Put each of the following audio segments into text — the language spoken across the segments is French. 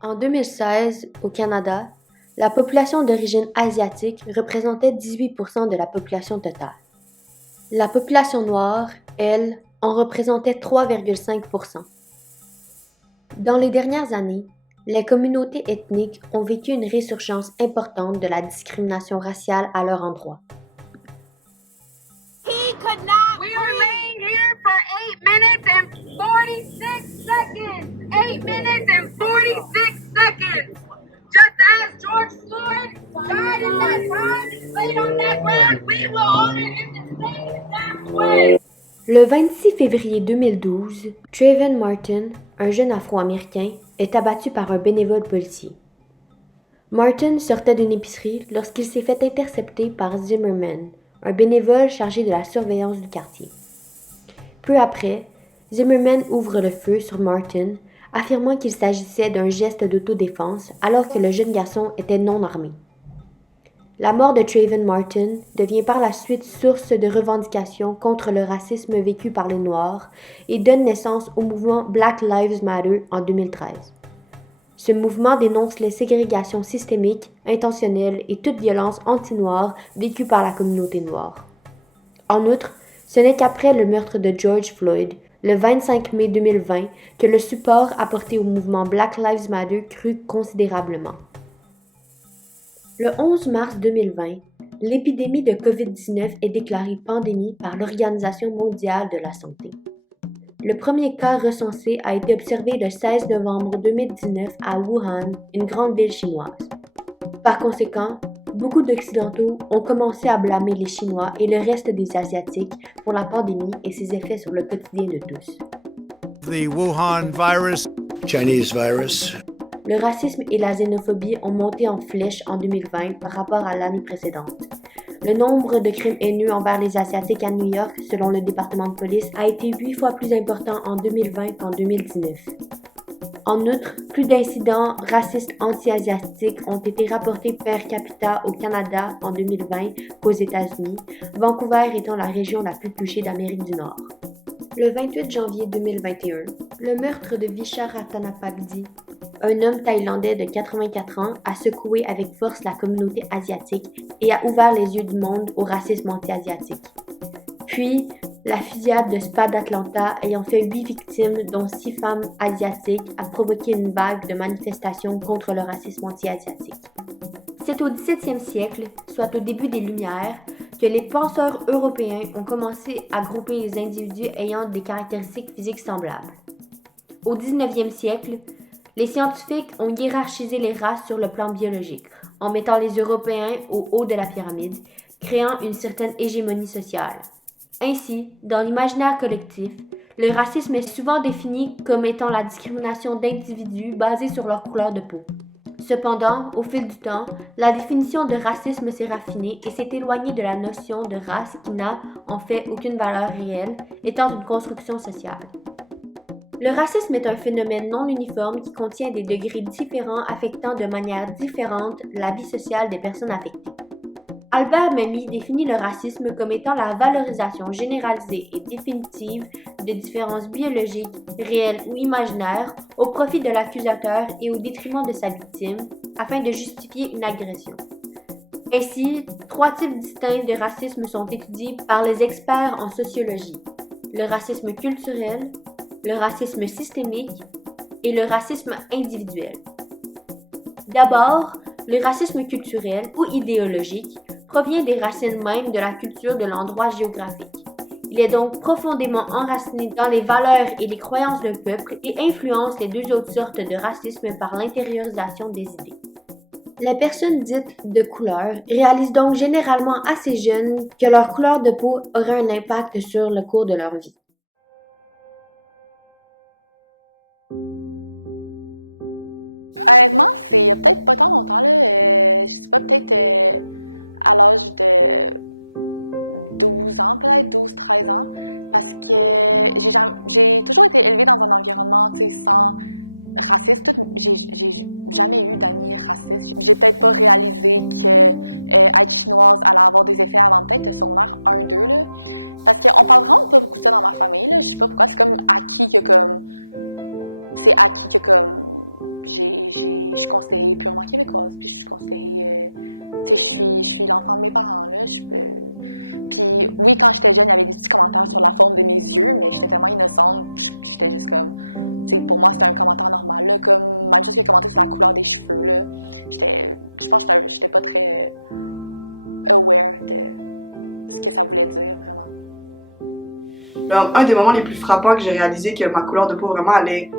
En 2016, au Canada, la population d'origine asiatique représentait 18% de la population totale. La population noire, elle, en représentait 3,5%. Dans les dernières années, les communautés ethniques ont vécu une résurgence importante de la discrimination raciale à leur endroit. He could not. We remained here for 8 minutes and 46 seconds. 8 minutes and 46 seconds. Just as George Floyd died in that time and laid on that ground, we will honor him the same exact way. Le 26 février 2012, Trayvon Martin, un jeune Afro-Américain, est abattu par un bénévole policier. Martin sortait d'une épicerie lorsqu'il s'est fait intercepter par Zimmerman, un bénévole chargé de la surveillance du quartier. Peu après, Zimmerman ouvre le feu sur Martin, affirmant qu'il s'agissait d'un geste d'autodéfense alors que le jeune garçon était non armé. La mort de Trayvon Martin devient par la suite source de revendications contre le racisme vécu par les Noirs et donne naissance au mouvement Black Lives Matter en 2013. Ce mouvement dénonce les ségrégations systémiques, intentionnelles et toute violence anti-noire vécue par la communauté noire. En outre, ce n'est qu'après le meurtre de George Floyd, le 25 mai 2020, que le support apporté au mouvement Black Lives Matter crut considérablement. Le 11 mars 2020, l'épidémie de COVID-19 est déclarée pandémie par l'Organisation mondiale de la santé. Le premier cas recensé a été observé le 16 novembre 2019 à Wuhan, une grande ville chinoise. Par conséquent, beaucoup d'Occidentaux ont commencé à blâmer les Chinois et le reste des Asiatiques pour la pandémie et ses effets sur le quotidien de tous. The Wuhan virus, Chinese virus. Le racisme et la xénophobie ont monté en flèche en 2020 par rapport à l'année précédente. Le nombre de crimes haineux envers les Asiatiques à New York, selon le département de police, a été 8 fois plus important en 2020 qu'en 2019. En outre, plus d'incidents racistes anti-asiatiques ont été rapportés per capita au Canada en 2020 qu'aux États-Unis, Vancouver étant la région la plus touchée d'Amérique du Nord. Le 28 janvier 2021, le meurtre de Vishal Ratanapakdee, un homme thaïlandais de 84 ans, a secoué avec force la communauté asiatique et a ouvert les yeux du monde au racisme anti-asiatique. Puis, la fusillade de Spa d'Atlanta ayant fait 8 victimes, dont 6 femmes asiatiques, a provoqué une vague de manifestations contre le racisme anti-asiatique. C'est au XVIIe siècle, soit au début des Lumières, que les penseurs européens ont commencé à grouper les individus ayant des caractéristiques physiques semblables. Au XIXe siècle, les scientifiques ont hiérarchisé les races sur le plan biologique, en mettant les Européens au haut de la pyramide, créant une certaine hégémonie sociale. Ainsi, dans l'imaginaire collectif, le racisme est souvent défini comme étant la discrimination d'individus basés sur leur couleur de peau. Cependant, au fil du temps, la définition de racisme s'est raffinée et s'est éloignée de la notion de race qui n'a, en fait, aucune valeur réelle, étant une construction sociale. Le racisme est un phénomène non uniforme qui contient des degrés différents affectant de manière différente la vie sociale des personnes affectées. Albert Memmi définit le racisme comme étant la valorisation généralisée et définitive de différences biologiques, réelles ou imaginaires au profit de l'accusateur et au détriment de sa victime, afin de justifier une agression. Ainsi, 3 types distincts de racisme sont étudiés par les experts en sociologie: le racisme culturel, le racisme systémique et le racisme individuel. D'abord, le racisme culturel ou idéologique provient des racines mêmes de la culture de l'endroit géographique. Il est donc profondément enraciné dans les valeurs et les croyances d'un peuple et influence les 2 autres sortes de racisme par l'intériorisation des idées. Les personnes dites de couleur réalisent donc généralement assez jeunes que leur couleur de peau aura un impact sur le cours de leur vie. Honnêtement, c'est il y a peut-être pas tant longtemps, là. Je sais pas, peut-être à l'âge de 12 ans, peut-être 12-13 ans, parce que j'ai toujours été élevée dans un environnement, tu sais, sans racisme. J'ai jamais eu d'amis racistes. J'ai peut-être pas réalisé que être chinoise allait avoir des effets avant peut-être le secondaire 1-2, là. Parce qu'on parle vraiment pas beaucoup de ça dans ma famille, là. Je sais pas pourquoi, c'est comme acquis que comme... C'est acquis que comme... je suis considérée purement québécoise, puis je suis considérée, tu sais, je suis l'enfant de mes parents, là, Puis oui, quand j'étais jeune, il y avait des petits commentaires sur la forme de mes yeux, mais j'étais tellement innocente, j'étais juste comme, tu sais, pour moi, c'était un commentaire normal, là, comme, même chose que commenter sur la couleur des cheveux, là. Je pense que j'étais pas très aware de ce que ça voulait dire, vraiment. Un des moments les plus frappants que j'ai réalisé que ma couleur de peau vraiment allait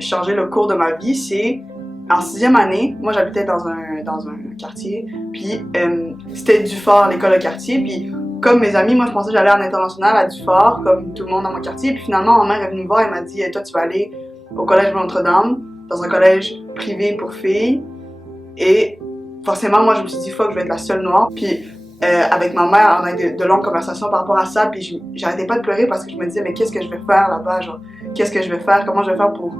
changer le cours de ma vie, c'est en 6e année. Moi, j'habitais dans un quartier, puis c'était Dufort, l'école de quartier, puis comme mes amis, moi, je pensais que j'allais en international à Dufort, comme tout le monde dans mon quartier, puis finalement, ma mère est venue me voir et m'a dit « Toi, tu vas aller au collège Notre-Dame, dans un collège privé pour filles. » Et forcément, moi, je me suis dit « Fuck, je vais être la seule noire. » Puis avec ma mère, on a eu de longues conversations par rapport à ça, puis j'arrêtais pas de pleurer parce que je me disais « Mais qu'est-ce que je vais faire là-bas? Genre, qu'est-ce que je vais faire? Comment je vais faire pour... »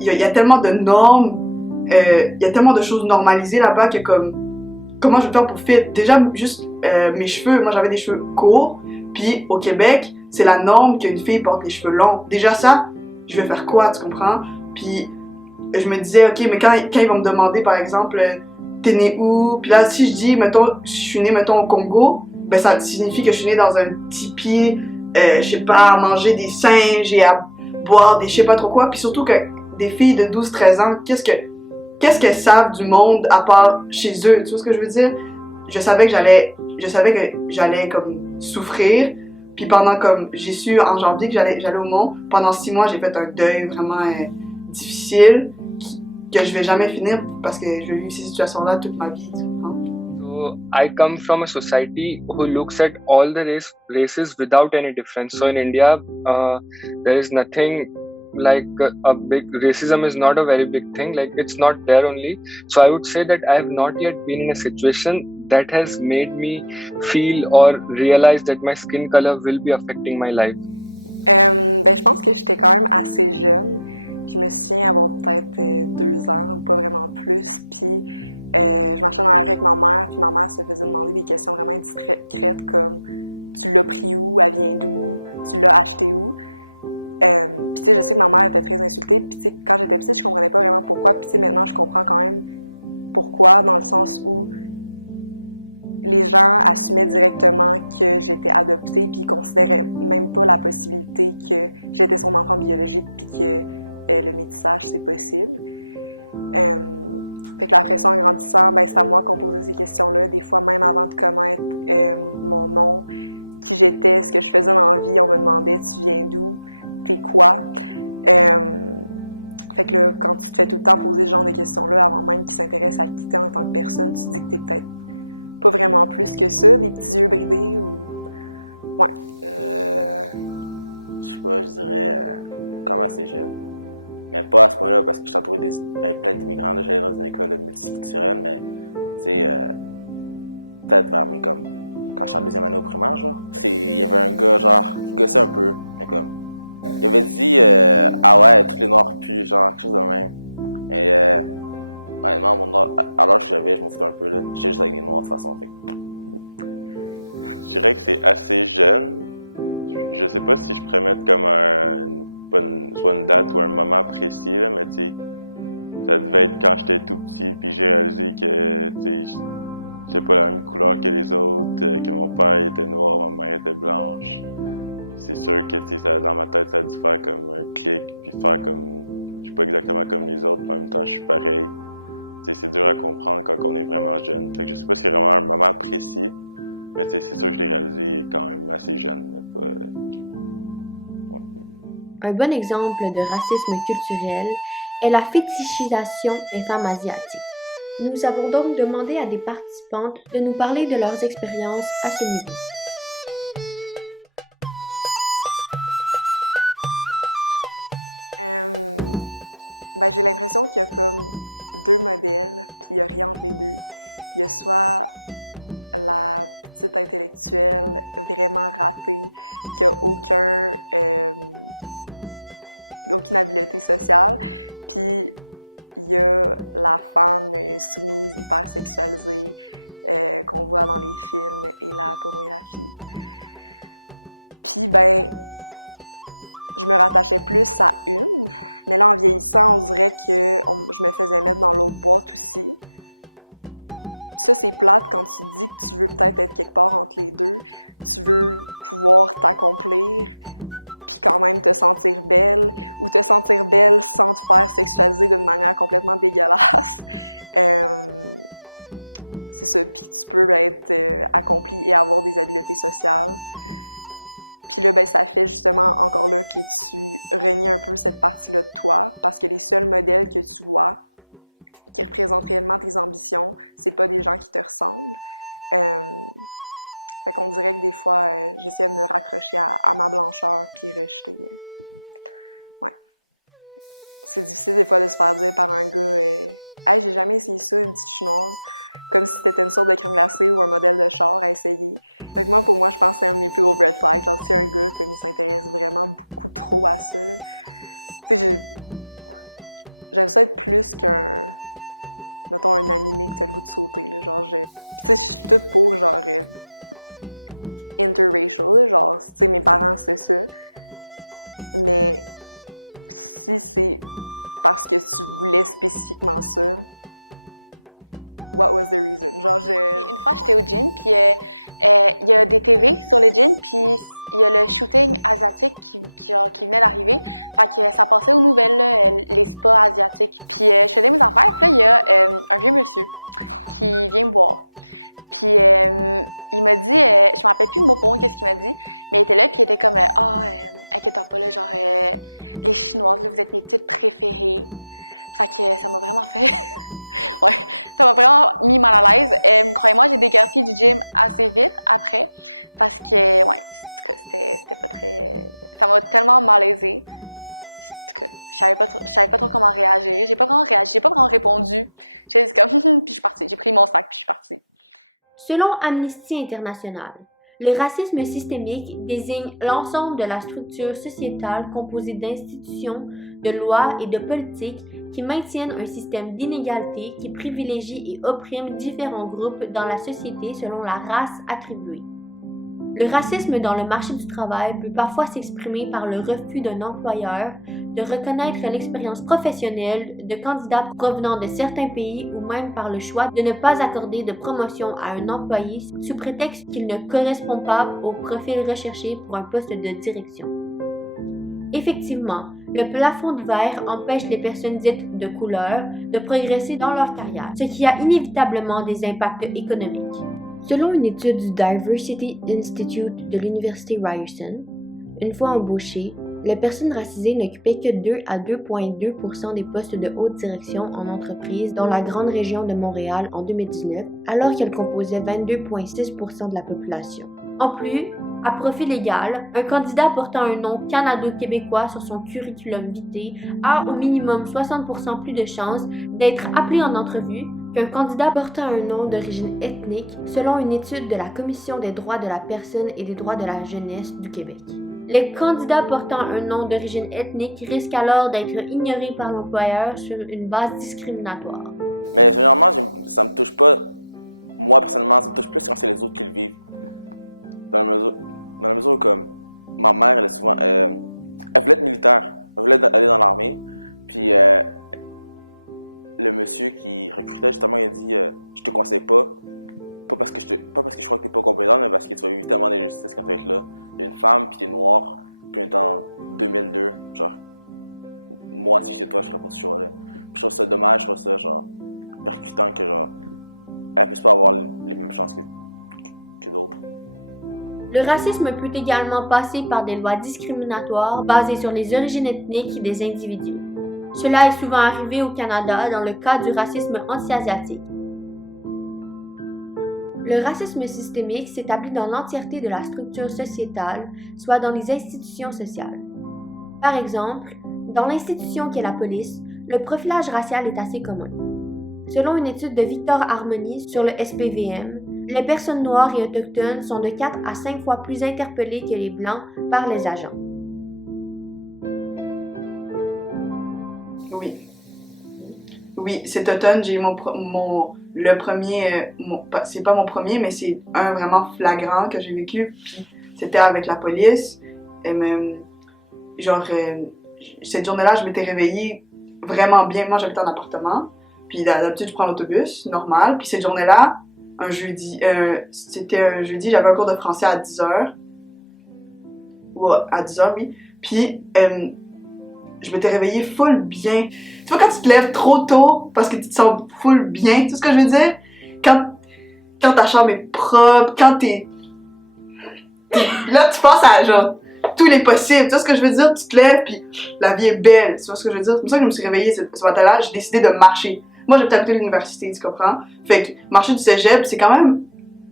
Il y a tellement de normes, il y a tellement de choses normalisées là-bas que comme... Comment je vais faire pour fit? Déjà, juste mes cheveux, moi j'avais des cheveux courts, puis au Québec, c'est la norme qu'une fille porte les cheveux longs. Déjà ça, je vais faire quoi, tu comprends? Puis je me disais, ok, mais quand ils vont me demander, par exemple, t'es né où? Puis là, si je dis, mettons, je suis né, mettons, au Congo, ben ça signifie que je suis né dans un tipi, je sais pas, à manger des singes et à boire des je sais pas trop quoi. Puis surtout que des filles de 12-13 ans, qu'est-ce qu'elles savent du monde à part chez eux? Tu vois ce que je veux dire? Je savais que j'allais comme souffrir. Puis pendant comme j'ai su en janvier que j'allais au Mont, pendant 6 mois j'ai fait un deuil vraiment difficile que je vais jamais finir parce que je vais vivre ces situations-là toute ma vie. Tu vois? So I come from a society who looks at all the races without any difference. So in India, there is nothing like a big racism is not a very big thing. Like it's not there only. So I would say that I have not yet been in a situation that has made me feel or realize that my skin color will be affecting my life. Je pense que j'étais quand même assez jeune. Je me souviens avoir peut-être 2 ans, ou pas vraiment plus. Puis je marchais dans la rue avec ma mère, puis ma mère se faisait demander des questions vraiment indiscrètes comme « Tu l'as pris où? Elle vient d'où? Tu l'as acheté où? » Puis tu sais, je sais que ma mère était très insultée. Puis tu sais, quand j'étais petite, je comprenais pas vraiment pourquoi. Puis tu sais, maintenant, je comprends quand même pourquoi, dans le sens où les gens assumaient directement que j'étais adoptée, puis ils considéraient même pas la possibilité que j'étais son enfant biologique, puis que le métissage, c'est possible. Fait que après ça, en grandissant, ben, c'est à moi qu'on posait ces questions-là. Des fois, même avant de connaître mon nom, qui j'étais, ce que je faisais dans la vie, on me demandait « Tu viens d'où? T'es quoi? » Fait que là, quand tu te fais tout le temps poser ce genre de questions-là, avant même qu'ils s'intéressent à qui t'es en tant que personne, tu te dis que t'es peut-être pas vraiment plus que ça, des petits yeux bridés ou... Ouais. Je sais pas, je dirais comme assez jeune. Mais pas à ce point-là, parce que j'étais entouré plein d'immigrants. Là, j'allais dans une école multiculturelle, mais tu sais, peut-être vers mes comme... Quand j'étais en 2e année au primaire, genre, il y avait un gars, genre, qui gossait un peu, mais comme... Il avait dit ah ouais, tous les noirs puent, genre, quelque chose de même. Et honnêtement, mon noir, à l'âge que j'avais, je m'en foutais un peu, là. J'étais juste avec des noirs de toute façon, fait. Je dirais que c'est assez jeune. Je sais pas si je pourrais mettre comme soit une date ou un moment précis, là, mais tu sais, ça devait être quand j'étais tout petit, puis j'ai réalisé que, tu sais, j'ai pas la même couleur que les autres, que mon père était noir, ma mère était blanche. C'est sûr que, tu sais, dans ma tête, ça a dû faire comme un clic, puis faire comme, je suis pas exactement comme les autres, mais en même temps, je suis pareil. Tu sais, c'est dur à comprendre quand on est vraiment jeune. Fait que je sais pas si c'est vraiment un moment précis, mais tu sais, c'est sûr que je l'ai réalisé quand même assez jeune, là, pas... Ouais. Un bon exemple de racisme culturel est la fétichisation des femmes asiatiques. Nous avons donc demandé à des participantes de nous parler de leurs expériences à ce niveau. Ben, j'ai l'impression qu'il y a comme 2 modèles, puis il y a rien entre les deux. Il y a soit la petite intellectuelle vraiment ratée, qui a aucune habileté sociale, puis il y a la femme soumise, hyper sexualisée, qu'on voit dans les films, et la pornographie. Puis ben, je me rattachais plus à une. Mais là, en vieillissant, on dirait que je me faisais mettre dans l'autre boîte aussi. Ça, c'est plate quand tu dis que tu veux peut-être être quelque part entre les deux. Tu veux pouvoir t'accomplir, puis quand même te sentir belle, ou te sentir belle sans te faire sexualiser d'une manière complètement dégueulasse. C'est ça, puis tu peux être accompli et avoir des habiletés sociales. Puis là, ben, ça fait justement encore là que tu renies un peu cette partie-là de toi, parce que les seuls modèles que tu vois qui représentent réellement tes ambitions, c'est pas des gens qui te ressemblent. Fait qu'on dirait que des fois, j'essaie de me raccrocher à ma blancheur puis rejeter. Ouais. C'est difficile des fois de se faire dire par un gars hey, j'ai jamais essayé ça, une petite chinoise. Comme si c'était une sorte de crème glacée ou un modèle de char à essayer. Fait que moi, pour moi, je pense que c'est un de mes plus gros red flags. Genre, si un gars, comme il s'intéresse vraiment beaucoup trop à ça, tu sais, j'aime ça être plus qu'un, mettons, un animé que t'as le goût de sauter, là. Genre, tu sais, je suis toute pour, genre, interracial, là. Genre, tu sais, mes parents, c'est ça. Mais si c'est parce que tu voulais spécifiquement ça, what was the reason? Genre, Une fois, j'étais au gym, puis il y a des TV sur le gym, puis il y a le shooting asiatique qui venait d'arriver. Fait que ça passait aux nouvelles, là, les spas asiatiques. Puis je faisais mes affaires, puis là, il y a un vieux monsieur qui vient me voir. Puis il m'a dit, je me rappelle plus mot pour mot qu'est-ce qu'il m'a dit, mais il était là, puis il était comme inquiète-toi pas, là, genre, les Chinoises, là, vous êtes mes petites préférées. Fait que ça m'a vraiment fait... ouais, ça m'a vraiment mis mal à l'aise. Croyez-moi, j'ai déguerpi du gym assez vite après, parce que, ouais, c'était pas très... Ça m'a tellement malaisé. Je savais pas trop comment réagir. J'ai pas vraiment répondu. J'ai dit comme, puis je suis partie. J'ai pris mon sac, puis je suis partie. Selon Amnesty International, le racisme systémique désigne l'ensemble de la structure sociétale composée d'institutions, de lois et de politiques qui maintiennent un système d'inégalité qui privilégie et opprime différents groupes dans la société selon la race attribuée. Le racisme dans le marché du travail peut parfois s'exprimer par le refus d'un employeur de reconnaître l'expérience professionnelle de candidats provenant de certains pays ou même par le choix de ne pas accorder de promotion à un employé sous prétexte qu'il ne correspond pas au profil recherché pour un poste de direction. Effectivement, le plafond de verre empêche les personnes dites de couleur de progresser dans leur carrière, ce qui a inévitablement des impacts économiques. Selon une étude du Diversity Institute de l'Université Ryerson, une fois embauchées, les personnes racisées n'occupaient que 2 à 2,2% des postes de haute direction en entreprise dans la grande région de Montréal en 2019, alors qu'elles composaient 22,6% de la population. En plus, à profil égal, un candidat portant un nom canado-québécois sur son curriculum vitae a au minimum 60% plus de chances d'être appelé en entrevue qu'un candidat portant un nom d'origine ethnique, selon une étude de la Commission des droits de la personne et des droits de la jeunesse du Québec. Les candidats portant un nom d'origine ethnique risquent alors d'être ignorés par l'employeur sur une base discriminatoire. Mais généralement, ça me touche pas, moi personnellement, ça me touche plus quand c'est les autres qui le vivent. Dans la mesure où, comme, ma mère, elle est souvent, elle voulait être militaire, elle voulait aller dans l'armée, puis le monsieur qui recrutait, justement, il a dit je te conseille pas parce que je crois que t'es pas compétent, mais parce que tu vas vivre tellement d'injustices quand tu vas être là. T'es une femme, puis t'es noire, puis on est en 2002, genre, moi, si j'étais toi, je ferais pas ce choix-là. Je trouve ça dommage, je trouve ça, genre, percutant que, genre, elle puisse pas avoir les mêmes chances que d'autres. Le racisme peut également passer par des lois discriminatoires basées sur les origines ethniques des individus. Cela est souvent arrivé au Canada dans le cas du racisme anti-asiatique. Le racisme systémique s'établit dans l'entièreté de la structure sociétale, soit dans les institutions sociales. Par exemple, dans l'institution qu'est la police, le profilage racial est assez commun. Selon une étude de Victor Harmony sur le SPVM, les personnes noires et autochtones sont de 4 à 5 fois plus interpellées que les blancs par les agents. Oui, cet automne, j'ai le premier, c'est pas mon premier, mais c'est un vraiment flagrant que j'ai vécu. Puis c'était avec la police. Et même, genre, cette journée-là, je m'étais réveillée vraiment bien. Moi, j'habitais en appartement. Puis d'habitude, je prends l'autobus, normal. Puis cette journée-là, un jeudi, c'était un jeudi, j'avais un cours de français à 10h. Ou à 10h, oui. Puis, je m'étais réveillée full bien. Tu vois, quand tu te lèves trop tôt parce que tu te sens full bien, tu sais ce que je veux dire? Quand ta chambre est propre, quand là, tu penses à, genre, tous les possibles. Tu vois ce que je veux dire? Tu te lèves, puis la vie est belle. Tu vois ce que je veux dire? C'est comme ça que je me suis réveillée ce matin-là. J'ai décidé de marcher. Moi, j'habite à côté de l'université, tu comprends? Fait que marcher du cégep, c'est quand même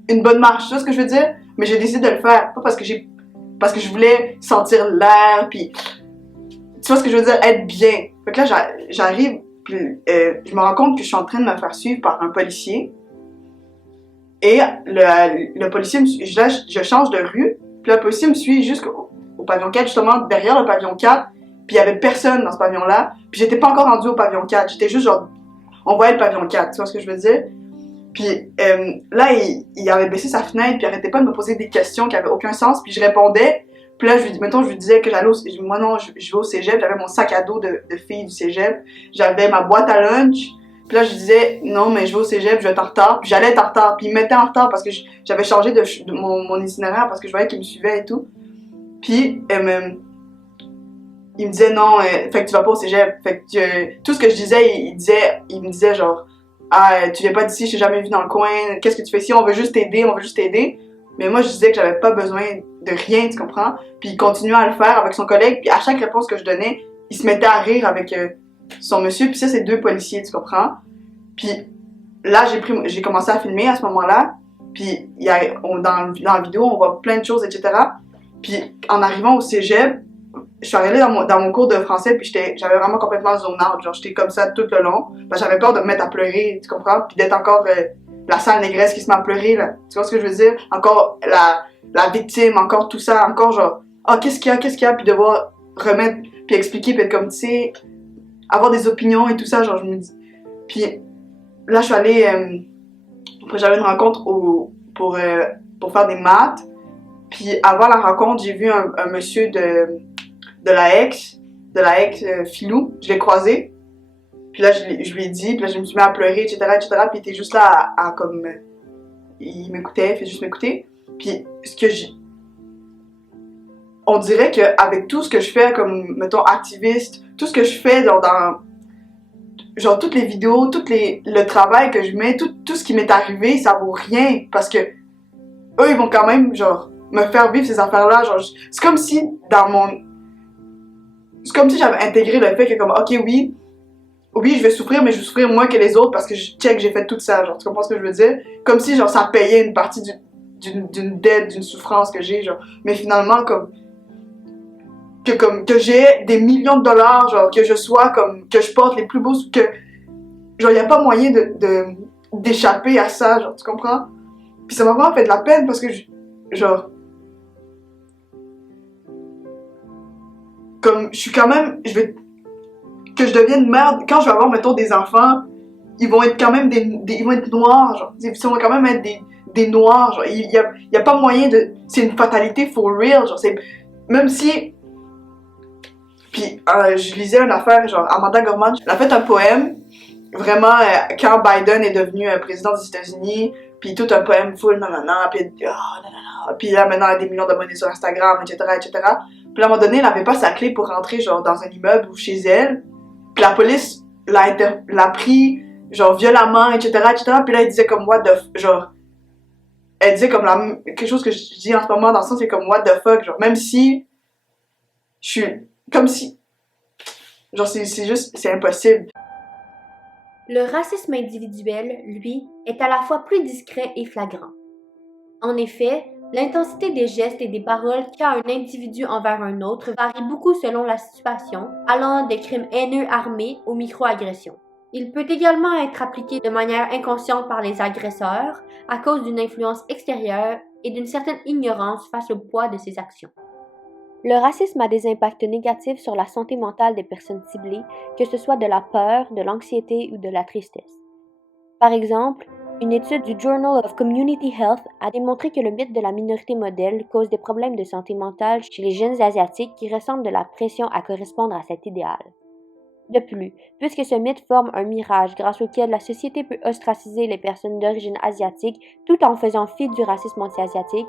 une bonne marche. Tu vois ce que je veux dire? Mais j'ai décidé de le faire. Pas parce que je voulais sentir l'air, puis tu vois ce que je veux dire? Être bien. Fait que là, j'arrive, puis je me rends compte que je suis en train de me faire suivre par un policier. Et le policier, là, je change de rue, puis le policier me suit jusqu'au pavillon 4, justement, derrière le pavillon 4, puis il y avait personne dans ce pavillon-là, puis j'étais pas encore rendue au pavillon 4, j'étais juste genre, on voyait le pavillon 4, tu vois ce que je veux dire? Puis là, il avait baissé sa fenêtre, puis il arrêtait pas de me poser des questions qui avaient aucun sens, puis je répondais, puis là, je lui disais que j'allais moi non, je vais au cégep, j'avais mon sac à dos de fille du cégep, j'avais ma boîte à lunch, puis là, je disais, non, mais je vais au cégep, je vais être en retard, puis j'allais être en retard, puis il me mettait en retard parce que j'avais changé de mon itinéraire parce que je voyais qu'il me suivait et tout. Puis, il me disait, non, fait que tu vas pas au cégep, fait que tout ce que je disais, il me disait genre, ah, tu viens pas d'ici, je t'ai jamais vu dans le coin, qu'est-ce que tu fais ici, on veut juste t'aider. Mais moi, je disais que j'avais pas besoin de rien, tu comprends? Puis il continuait à le faire avec son collègue, puis à chaque réponse que je donnais, il se mettait à rire avec son monsieur, puis ça, c'est 2 policiers, tu comprends? Puis là, j'ai commencé à filmer à ce moment-là, puis dans la vidéo, on voit plein de choses, etc. Puis en arrivant au cégep, je suis arrivée dans mon cours de français, puis j'avais vraiment complètement zone out, genre j'étais comme ça tout le long, parce que j'avais peur de me mettre à pleurer, tu comprends? Puis d'être encore la sale négresse qui se met à pleurer, là. Tu vois ce que je veux dire? Encore la victime, encore tout ça, encore genre, ah, qu'est-ce qu'il y a, puis devoir remettre, puis expliquer, puis être comme, tu sais, avoir des opinions et tout ça, genre, je me dis. Puis là, je suis allée, j'avais une rencontre pour faire des maths, puis avant la rencontre, j'ai vu un monsieur de la ex Filou, je l'ai croisé. Puis là, je lui ai dit, puis là, je me suis mis à pleurer, etc., puis il était juste là à comme... Il m'écoutait, il fait juste m'écouter. Puis on dirait qu'avec tout ce que je fais comme, mettons, activiste, tout ce que je fais genre toutes les vidéos, le travail que je mets, tout ce qui m'est arrivé, ça vaut rien. Parce que eux, ils vont quand même, genre, me faire vivre ces affaires-là. Genre, c'est comme si j'avais intégré le fait que comme, ok, oui, je vais souffrir, mais je vais souffrir moins que les autres parce que j'ai fait tout ça, genre, tu comprends ce que je veux dire? Comme si, genre, ça payait une partie d'une dette, d'une souffrance que j'ai, genre, mais finalement, que j'ai des millions de dollars, genre, que je porte les plus beaux, genre, y a pas moyen d'échapper à ça, genre, tu comprends? Puis ça m'a vraiment fait de la peine parce que, genre, comme, je suis quand même, que je devienne mère, quand je vais avoir, mettons, des enfants, ils vont être quand même ils vont être noirs, genre, ils vont quand même être des noirs, genre, il y a pas moyen c'est une fatalité for real, genre, même si, puis je lisais une affaire, genre, Amanda Gorman, elle a fait un poème, vraiment, quand Biden est devenu président des États-Unis, puis tout un poème full, nanana, puis là, maintenant, elle a des millions d'abonnés sur Instagram, etc., puis à un moment donné, elle avait pas sa clé pour rentrer, genre, dans un immeuble ou chez elle. Puis la police l'a pris, genre, violemment, etc., Puis là, elle disait comme, genre, elle disait comme quelque chose que je dis en ce moment dans le sens, c'est comme, what the fuck, genre, même si genre, c'est impossible. Le racisme individuel, lui, est à la fois plus discret et flagrant. En effet, l'intensité des gestes et des paroles qu'a un individu envers un autre varie beaucoup selon la situation, allant des crimes haineux armés aux microagressions. Il peut également être appliqué de manière inconsciente par les agresseurs à cause d'une influence extérieure et d'une certaine ignorance face au poids de ses actions. Le racisme a des impacts négatifs sur la santé mentale des personnes ciblées, que ce soit de la peur, de l'anxiété ou de la tristesse. Par exemple, une étude du Journal of Community Health a démontré que le mythe de la minorité modèle cause des problèmes de santé mentale chez les jeunes asiatiques qui ressentent de la pression à correspondre à cet idéal. De plus, puisque ce mythe forme un mirage grâce auquel la société peut ostraciser les personnes d'origine asiatique tout en faisant fi du racisme anti-asiatique,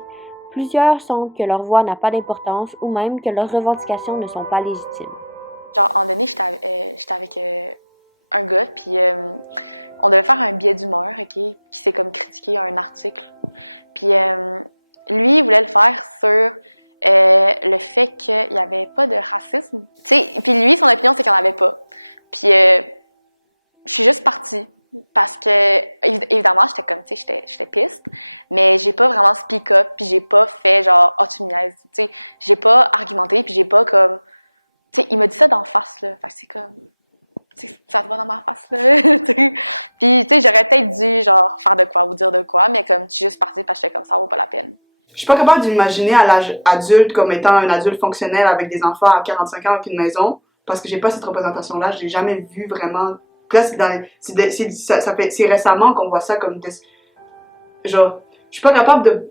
plusieurs sentent que leur voix n'a pas d'importance ou même que leurs revendications ne sont pas légitimes. Genre, en donné, j'étais avec un gars, puis on devait faire un billet d'humeur, OK, qui s'est comme critiqué un article. Puis lui, il voulait le faire sur le fait qu'il n'y avait pas de racisme. Tu sais, puis lui, son opinion, c'est qu'il n'y en avait pas. Puis je suis juste partie. Parce que, évidemment, j'étais comme, tu sais, j'étais piste, mais j'ai pas vraiment speak up, puis j'ai pas fait genre, oh, tu me niaises, tu sais, j'ai pas argumenté, puis j'ai pas comme, tu sais, il m'a dit ça d'en face, là, fait que c'est comme, tu sais, ça te va dans ma face, là, tu sais. Puis, tu sais, j'aurais peut-être dû, genre, faire de quoi ou dire de quoi, mais comme, je suis juste partie parce que j'étais comme, ça vaut pas la peine. Je suis pas capable d'imaginer à l'âge adulte comme étant un adulte fonctionnel avec des enfants à 45 ans avec une maison, parce que j'ai pas cette représentation-là, je l'ai jamais vu vraiment. Presque dans les, c'est récemment qu'on voit ça comme genre, je suis pas capable de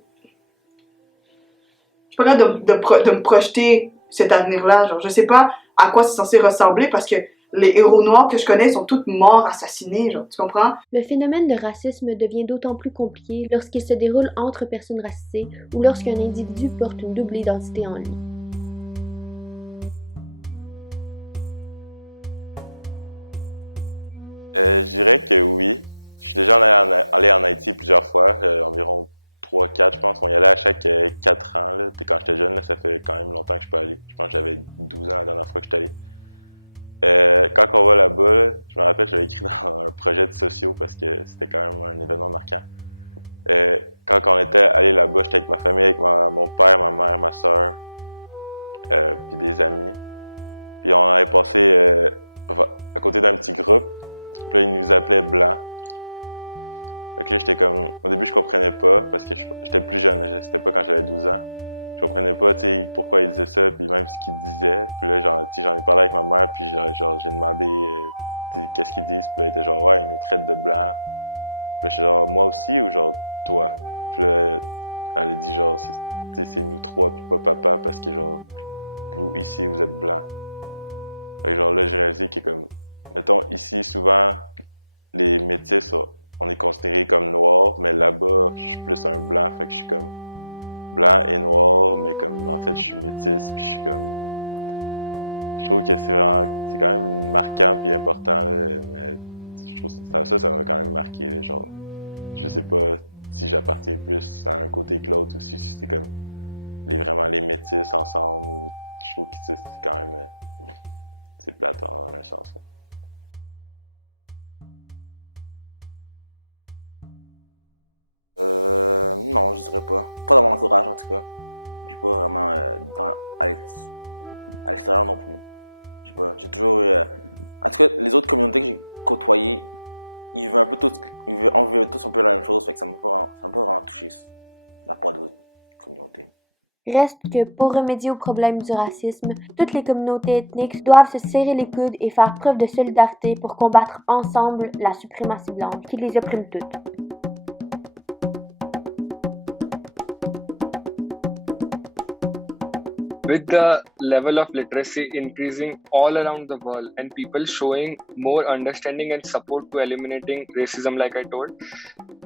me projeter cet avenir-là, genre, je sais pas à quoi c'est censé ressembler parce que les héros noirs que je connais sont tous morts, assassinés, genre, tu comprends? Le phénomène de racisme devient d'autant plus compliqué lorsqu'il se déroule entre personnes racisées ou lorsqu'un individu porte une double identité en lui. Je dirais que oui. Je suis déjà allé en Haïti plusieurs fois, environ 3-4, je pense. On y allait à chaque 4 ans. Là. Quand j'étais jeune, là, ça fait quand même longtemps que je peux aller. Je pense que j'avais 12 ans la dernière fois que j'étais allé. Quand on va là-bas, là, je me rappelle, j'avais écrit dans un projet de sociaux parce que c'était quand même un événement marquant. Quand on était allé là-bas, j'étais avec ma famille, avec mon père, ma mère, ma soeur, puis des amis. Puis on avait passé à côté d'un petit groupe. Puis là, ils nous appelaient blancs. Fait que là, j'étais comme... Au début, je comprenais pas, parce que j'étais plus jeune, c'était pas quand j'avais 12 ans. Je comprenais pas, tu sais, pourquoi ils disaient ça, puis même ce qu'ils disaient. Puis là, j'en ai parlé avec ma mère, puis genre j'ai demandé qu'est-ce qu'ils disent. Puis là, ils étaient genre, ouais, ils nous traitent de blancs. Puis là, j'étais genre, moi aussi, ou genre, toi? Puis là, elle a dit genre, c'est nous trois, puis pas papa, parce que genre, vous, ici, vous êtes blancs. Fait que genre, là, j'ai réalisé que comme... Mettons, ici, souvent, les métis, on est considérés comme noirs, mais là-bas, je suis plus un blanc, fait que je suis comme blanc et noir, mais comme, en fait, je suis métis, puis je suis comme... Je trouve que c'est quand même marquant puis important, là, mais je trouve que ça m'a quand même marqué, là, genre, je sais pas si j'appartiens plus à un côté que l'autre, ou si c'était comme vraiment les métis ensemble, ou je trouve que c'est quand même, c'est plate en un sens, là. Non, je dirais pas. Pas dans mon entourage, en tout cas. Puis pas vraiment à l'extérieur non plus. Je sais pas. J'ai toujours eu... En tout cas, les autres communautés que j'ai côtoyées, on vivait tous un peu la même chose, fait que ça m'a pas vraiment touché la part des autres communautés. Reste que pour remédier au problème du racisme, toutes les communautés ethniques doivent se serrer les coudes et faire preuve de solidarité pour combattre ensemble la suprématie blanche qui les opprime toutes. With the level of literacy increasing all around the world and people showing more understanding and support to eliminating racism, like I told,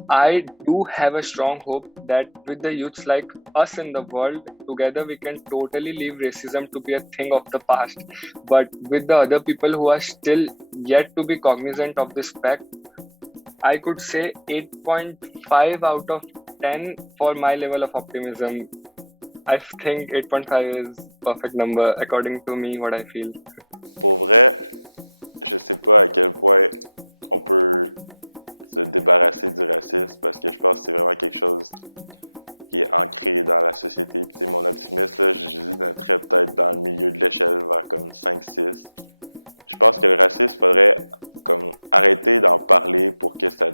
I do have a strong hope that with the youths like us in the world, together we can totally leave racism to be a thing of the past. But with the other people who are still yet to be cognizant of this fact, I could say 8.5 out of 10 for my level of optimism. I think 8.5 is perfect number according to me, what I feel. Pour vrai, je sais pas à quel point on peut se débarrasser du racisme parce que je pense que c'est vraiment quelque chose qui est ancré dans la société. Puis mon optimisme, là, je mettrais peut-être dans le milieu de l'échelle vers comme 5-6. Je pense que le racisme, faudrait comme arrêter d'en parler pour que ça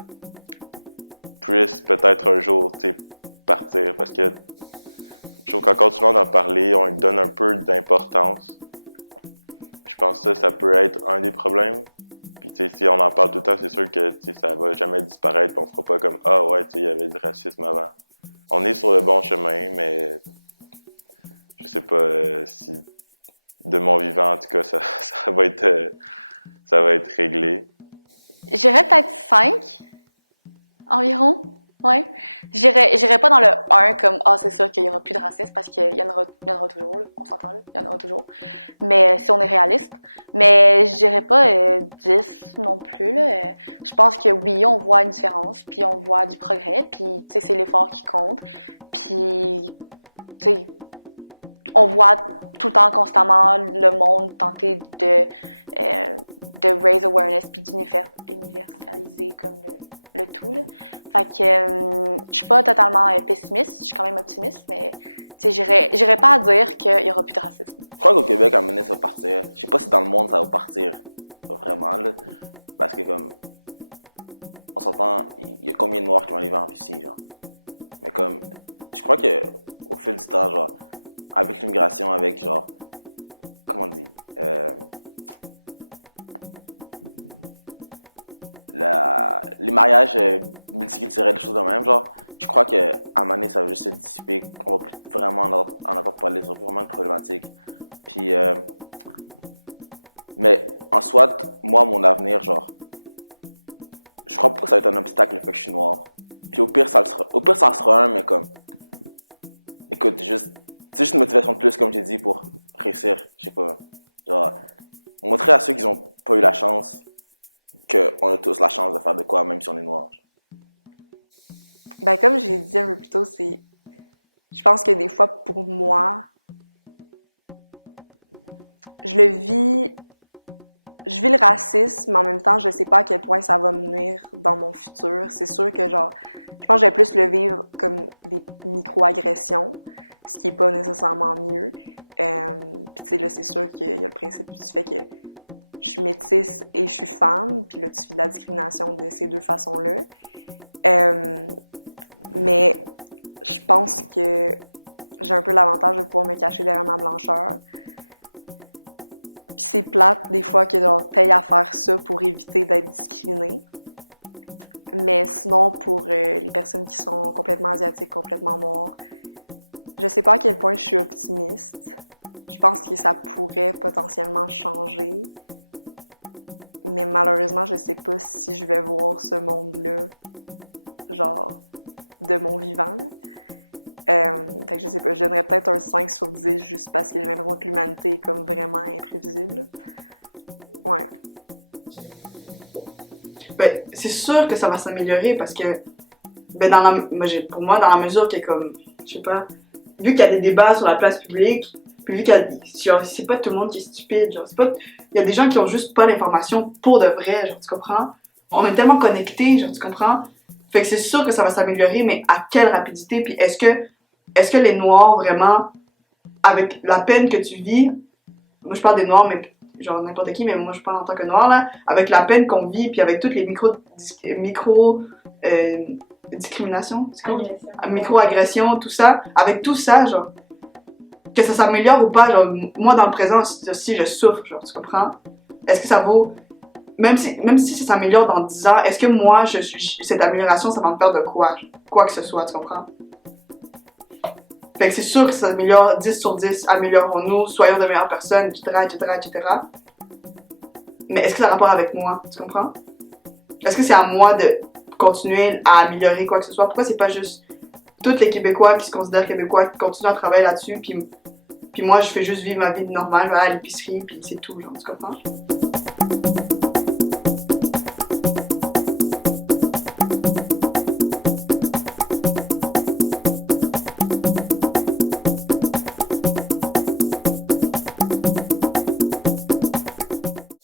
puisse peut-être un jour, tu sais, partir parce que je trouve qu'en continuant d'en parler, on lui donne un peu d'importance. Je pense que ça peut être un des problèmes. Puis tu sais, si on en parle tout le temps, c'est sûr que, tu sais, ça va jamais disparaître, on fera pas comme, ah ouais, tu sais, il y avait du racisme avant. On est sur le bon chemin, mais je sais pas si de mon vivant, en tout cas, ça va être réglé. J'irais peut-être 5 environ. Ouais. J'irais pas dans le 1 comme c'est sûr qu'il y aura plus de racisme parce qu'il y en aura toujours, là. On s'entend là, il y en aura toujours. Mais si on est réaliste. Mais je dirais pas 10 non plus, là. Je pense que oui, on voit une différence, puis on voit du progrès, puis tu sais, c'est l'effort qui compte. Puis tu sais, on voit tout le temps constamment le monde tenter de raise awareness puis d'universaliser comme le tout, là. Fait que je suis pas totalement pessimiste, je suis quand même optimiste, mais tu sais, j'irais pas à dire qu'il y aura plus de racisme. Je crois qu'au Québec, à un moment donné, ça va partir. Je sais pas si dans le monde, ça va partir vraiment, là. Parce que, comme, on s'entend, il y a combien de Noirs qui vont aller vivre ici, genre. Mais comme, je crois que au fil du temps, genre, avec l'immigration, avec, genre, comment on dit, les mariages multiculturels, des choses de même, genre, je crois qu'à un moment donné, ça va juste se dissiper, on va plus vraiment en entendre parler, ça va plus vraiment une problématique. Puis, mais en soit, moi, mon avenir, genre, je crois pas que ça va être un obstacle le fait que je suis noir. Puis au pire, ça le sera. Au pire, ça en sera un, mais comme, écoute, c'est juste une motivation de plus, comme j'ai dit, pour réussir, je sais pas, genre, montrer à ceux qui ont pas eu la chance qu'on a tous la chance de faire de quoi, même si on est noir. Ben, comme j'ai dit un peu plus tôt, je pense que des fois, pour moi, je vis le racisme, mais en même temps, je sais pas à quel point ça va me nuire dans mon futur. C'est sûr que, genre, je pense que je vais plus le vivre comme des micro-agressions, ce qui est pas nécessairement mieux. Puis, tu sais, là, c'est sûr qu'il y a le principe du fait que je suis métisse et je suis femme, puis là, tu vis de la discrimination de ces deux façons-là. Mais je pense que j'ai un peu l'avantage de pouvoir me cacher derrière ma blancheur. Puis c'est plate des fois que genre t'ailles à faire ça pour éviter d'être discriminé. Mais sinon, pour les personnes qui sont complètement asiatiques, complètement noires, je sais pas à quel point je suis optimiste. Je pense que ça pourrait potentiellement changer. Mais malheureusement, je sais pas si je vais voir ce monde-là, genre, de mon vivant. Fait que je sais pas, je donnerais peut-être un 5 sur 10 juste parce que j'ai l'impression que l'humanité est comme vraiment imprévisible. Ouais. Ben, c'est sûr que ça va s'améliorer parce que, ben, pour moi, dans la mesure que, comme, je sais pas, vu qu'il y a des débats sur la place publique, puis vu qu'il y a, c'est pas tout le monde qui est stupide, genre, il y a des gens qui ont juste pas l'information pour de vrai, genre, tu comprends? On est tellement connectés, genre, tu comprends? Fait que c'est sûr que ça va s'améliorer, mais à quelle rapidité? Puis est-ce que les Noirs, vraiment, avec la peine que tu vis, moi je parle des Noirs, mais genre n'importe qui, mais moi je parle en tant que Noir, là, avec la peine qu'on vit, puis avec toutes les discriminations, c'est quoi? Micro-agressions, tout ça, avec tout ça, genre, que ça s'améliore ou pas, genre, moi dans le présent, si je souffre, genre, tu comprends? Est-ce que ça vaut... Même si ça s'améliore dans 10 ans, est-ce que moi, cette amélioration, ça va me faire de quoi? Quoi que ce soit, tu comprends? Fait que c'est sûr que ça s'améliore 10 sur 10, améliorons-nous, soyons de meilleures personnes, etc. Mais est-ce que ça a rapport avec moi, tu comprends? Est-ce que c'est à moi de continuer à améliorer quoi que ce soit? Pourquoi c'est pas juste tous les Québécois qui se considèrent Québécois qui continuent à travailler là-dessus, puis moi, je fais juste vivre ma vie normale, je vais à l'épicerie, puis c'est tout, genre, tu comprends?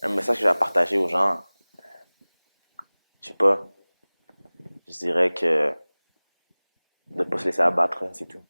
Un message que j'ai à partager aux gens, je sais pas, je dirais que de pas se laisser abattre, c'est tout.